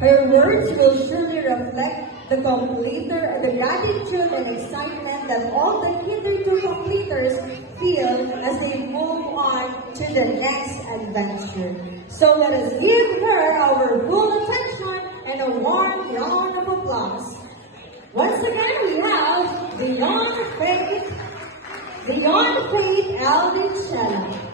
Her words will surely reflect the gratitude and excitement that all the hitherto completers feel as they move on to the next adventure. So let us give her our full attention and a warm round of applause. Once again, we have Beyond Faith, Beyond Faith, Alvin Shella.